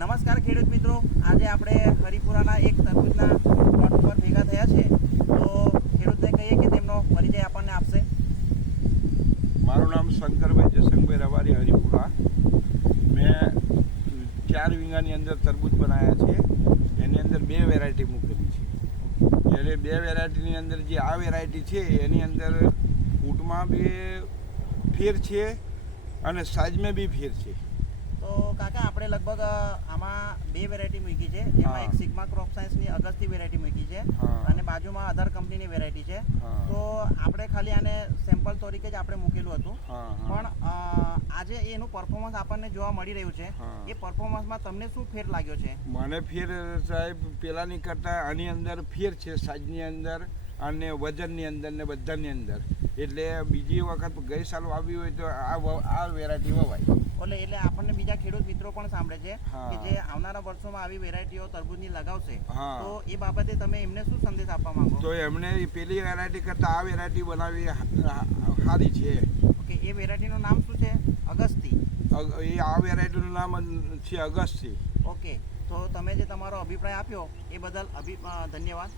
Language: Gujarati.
નમસ્કાર ખેડૂત મિત્રો, આજે આપણે હરિપુરાના એક તરબૂચના પ્લોટ ઉપર ભેગા થયા છે. તો ખેડૂતને કહીએ કે તેમનો પરિચય આપણને આપશે. મારું નામ શંકરભાઈ જસંગભાઈ રવારી હરિપુરા. મેં 4 વીઘાની અંદર તરબૂચ બનાવ્યા છે. એની અંદર 2 વેરાયટી મૂકેલી છે. એટલે 2 વેરાયટીની અંદર જે આ વેરાયટી છે એની અંદર ફૂટમાં બી ફેર છે અને સાઇઝમાં બી ફેર છે. તો કાકા, આપણે લગભગ આમાં 2 વેરાયટી મૂકી છે. એમાં એક સિગ્મા ક્રોપ સાયન્સની અગસ્તી વેરાયટી મૂકી છે અને બાજુમાં અધર કંપનીની વેરાયટી છે. તો આપણે ખાલી આને સેમ્પલ તરીકે જ આપણે મૂકેલું હતું, પણ આજે એનું પરફોર્મન્સ આપણને જોવા મળી રહ્યું છે. એ પરફોર્મન્સમાં તમને શું ફેર લાગ્યો છે? મને ફેર સાહેબ પેલાની કરતાં આની અંદર ફેર છે, સાઇઝની અંદર અને વજનની અંદર ને બધાની અંદર. એટલે બીજી વખત ગઈ સાલ આવી હોય તો આ વેરાયટી વવાય. એટલે આપણને બીજા ખેડૂત મિત્રો પણ સાંભળે છે કે જે આવનારા વર્ષોમાં આવી વેરાયટીઓ તરબૂચની લગાવશે, તો એ બાબતે તમે એમને શું સંદેશ આપવા માંગો? તો એમને પેલી વેરાયટી કરતાં આ વેરાયટી બનાવી સારી છે. ઓકે, એ વેરાયટીનું નામ શું છે? અગસ્તી. આ વેરાયટીનું નામ છે અગસ્તી. ઓકે, તો તમે જે તમારો અભિપ્રાય આપ્યો એ બદલ ધન્યવાદ.